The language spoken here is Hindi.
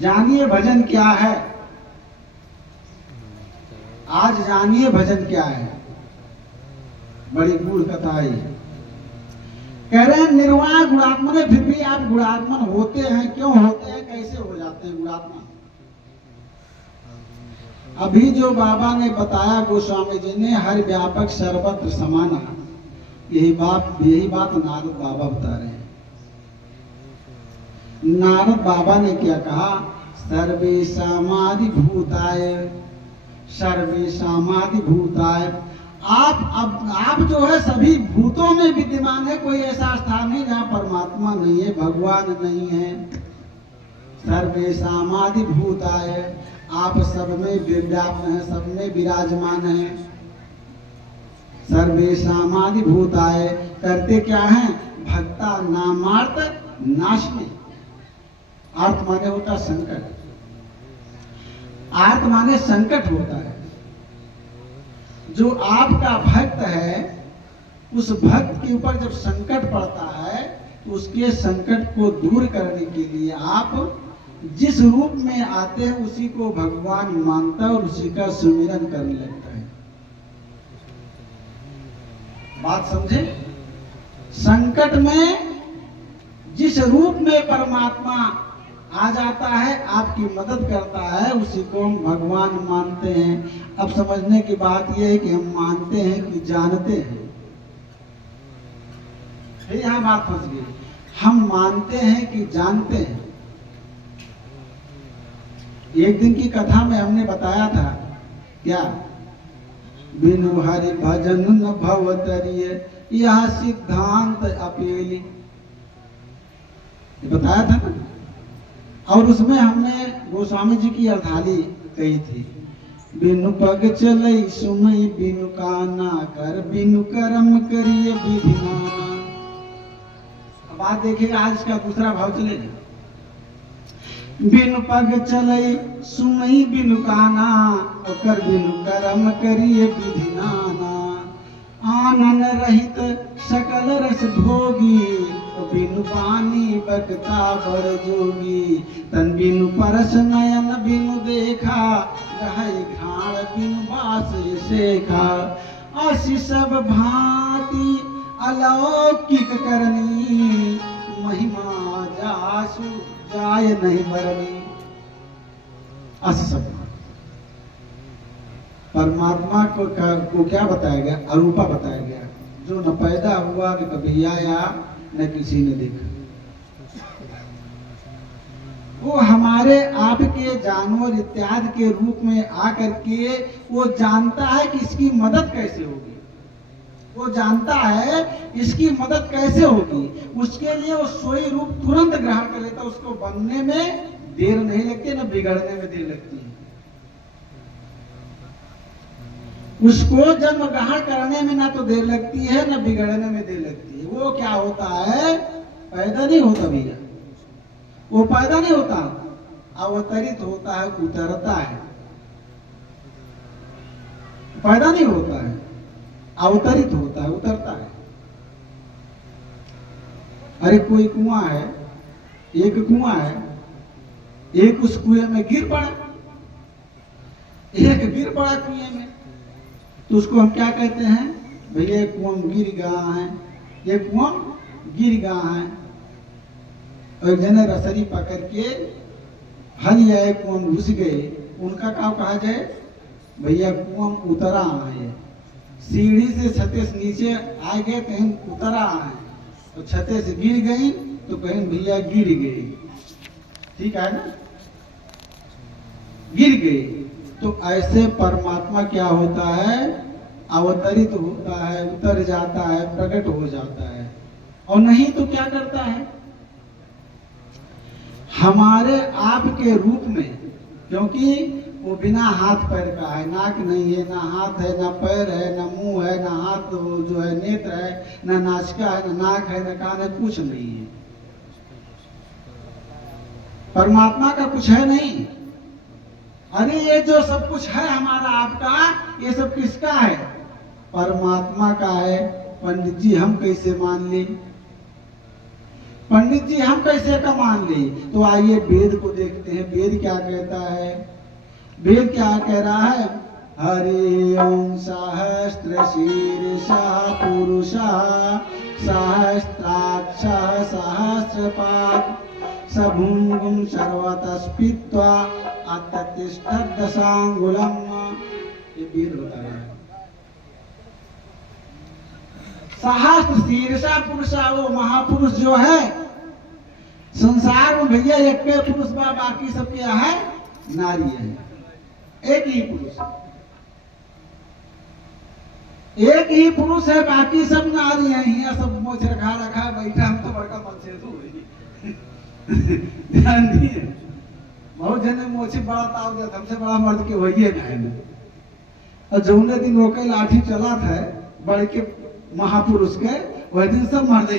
जानिए भजन क्या है। आज जानिए भजन क्या है। बड़ी गूढ़ कथा है। कह रहे हैं निर्वाण गुणात्मन है, फिर भी आप गुणात्मन होते हैं, क्यों होते हैं, कैसे हो जाते हैं गुणात्मन? अभी जो बाबा ने बताया गोस्वामी जी ने, हर व्यापक सर्वत्र समाना, यही बात नारद बाबा बता रहे हैं। नारद बाबा ने क्या कहा? सर्वे समाधि भूताय, सर्वे समाधि भूताय। आप जो है सभी भूतों में विद्यमान है। कोई ऐसा स्थान नहीं जहाँ परमात्मा नहीं है, भगवान नहीं है। सर्वे समाधि भूताय, आप सब में व्याप्त हैं, सब में विराजमान हैं। सर्वे समाधि भूताय करते क्या हैं? भक्ता नामार्थ नाश में। अर्थ माने होता संकट, अर्थ माने संकट होता है। जो आपका भक्त है, उस भक्त के ऊपर जब संकट पड़ता है तो उसके संकट को दूर करने के लिए आप जिस रूप में आते हैं उसी को भगवान मानता है और उसी का सुमिरन करने लगता है। बात समझे? संकट में जिस रूप में परमात्मा आ जाता है, आपकी मदद करता है, उसी को हम भगवान मानते हैं। अब समझने की बात यह है कि हम मानते हैं कि जानते हैं। यहां बात फंस गई। हम मानते हैं कि जानते हैं। एक दिन की कथा में हमने बताया था क्या? बिनु हरि भजन न भवतरिय, यह सिद्धांत अपेली, बताया था ना। और उसमें हमने गोस्वामी जी की अर्धाली कही थी। बिनु पग चलई सुमई, बिनु काना कर, बिनु कर्म करिए विधि नाना। अब बात देखिएगा, आज इसका दूसरा भाव चलेगा। बिनु पग चलई सुमई, बिनु काना कर, बिनु कर्म करिए विधि नाना। आनन रहित सकल रस भोगी, बिनु पानी बकता बड़ जोगी। तन बिनु परस नयन बिनु देखा, गहई घाड़ बिनु बास शेखा। असी सब भांति अलौकिक करनी, महिमा जासु जाय नहीं बरनी। असी सब परमात्मा को क्या बताया गया? अरूपा बताया गया, जो न पैदा हुआ, न कभी आया, न किसी ने देखा। वो हमारे आपके जानवर इत्यादि के रूप में आकर के वो जानता है कि इसकी मदद कैसे होगी। वो जानता है इसकी मदद कैसे होगी। उसके लिए वो सोई रूप तुरंत ग्रहण कर लेता। उसको बनने में देर नहीं लगती, न बिगड़ने में देर लगती है। उसको जन्म ग्रहण करने में ना तो देर लगती है, न बिगड़ने में देर लगती है। वो क्या होता है? पैदा नहीं होता भैया, वो पैदा नहीं होता, अवतरित होता है, उतरता है। पैदा नहीं होता है, अवतरित होता है, उतरता है। अरे कोई कुआं है, एक कुआं है, एक उस कुएं में गिर पड़ा, एक गिर पड़ा कुएं में, तो उसको हम क्या कहते हैं? भैया कुआं गिर गया है, ये कुआं गिर गया है। और एक जने रसरी पकड़ के हल आए, कुआं घुस गए, उनका क्या कहा जाए? भैया कुआं उतरा है। सीढ़ी से छते से नीचे आ गए, कहीं उतरा है, तो छते से गिर गई तो कहीं भैया गिर गई। ठीक है ना? गिर गई। तो ऐसे परमात्मा क्या होता है? अवतरित होता है, उतर जाता है, प्रकट हो जाता है। और नहीं तो क्या करता है? हमारे आपके रूप में, क्योंकि वो बिना हाथ पैर का है, नाक नहीं है, ना हाथ है, ना पैर है, ना मुंह है, ना हाथ जो है नेत्र है, ना नासिका है, ना नाक है, ना कान है, कुछ नहीं है। परमात्मा का कुछ है नहीं। अरे ये जो सब कुछ है हमारा आपका, ये सब किसका है? परमात्मा का है। पंडित जी हम कैसे मान लें? पंडित जी हम कैसे का मान ले? तो आइए वेद को देखते हैं, वेद क्या कहता है। वेद क्या कह रहा है? हरि ओम सहस्त्र शीर्षा पुरुषा सहस्त्राक्ष सहस्रपाद सभुंगुम सर्वतस्पित्वा अततिष्ठदशांगुलम। ये वेद बता रहा है। सहस्त्र शीर्षा पुरुषा, वो महापुरुष जो है संसार में भैया एक के पुरुष बा, बाकी सब क्या है? नारी है। एक ही पुरुष, एक ही पुरुष है, बाकी सब नारी है। यहाँ सब मोछ रखा रखा बैठा, हम तो बड़का मन से ध्यान दिए। बहुत जने मोछी बड़ा ताव दिया, हमसे बड़ा मर्द के वही है। और जौने दिन वो लाठी चला था बड़ के महापुरुष के, वह दिन सब मर्द ही